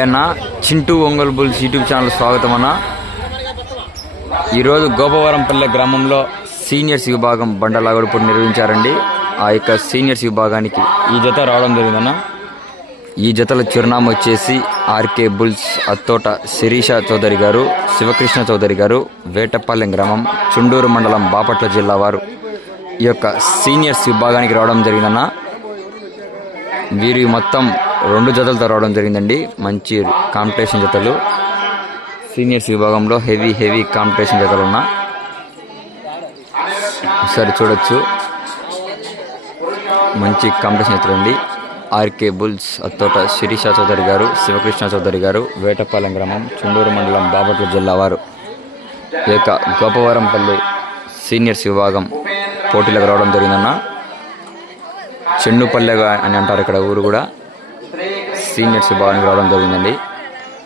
Hi అన్న, Chintu Ongole bulls YouTube channel స్వాగతం అన్న. ఈరోజు గోపవరంపల్లె గ్రామంలో సీనియర్స్ విభాగం బండలాగడుపుడు నిర్వహించారండి. ఆ యొక్క సీనియర్స్ విభాగానికి ఈ జత రావడం జరిగిందన్న. ఈ జతల చిరునామా వచ్చేసి ఆర్కే బుల్స్, అత్తోట శిరీష చౌదరి గారు, శివకృష్ణ చౌదరి గారు, వేటపాలెం గ్రామం, చుండూరు మండలం, బాపట్ల జిల్లా వారు ఈ యొక్క సీనియర్స్ విభాగానికి రావడం జరిగిందన్న. వీరి మొత్తం 2 జతలతో రావడం జరిగిందండి. మంచి కాంపిటీషన్ జతలు, సీనియర్స్ విభాగంలో హెవీ కాంపిటీషన్ జతలు ఉన్నా ఒకసారి చూడొచ్చు. మంచి కాంపిటీషన్ జతలు అండి. ఆర్కే బుల్స్, అత్తోట శిరీష చౌదరి గారు, శివకృష్ణ చౌదరి గారు, వేటపాలెం గ్రామం, చుండూరు మండలం, బాపట్ల జిల్లా వారు ఈ యొక్క గోపవరంపల్లి సీనియర్స్ విభాగం పోటీలకు రావడం జరిగిందన్న. చెన్నుపల్లె అని అంటారు ఇక్కడ ఊరు కూడా. సీనియర్స్ విభాగానికి రావడం జరిగిందండి.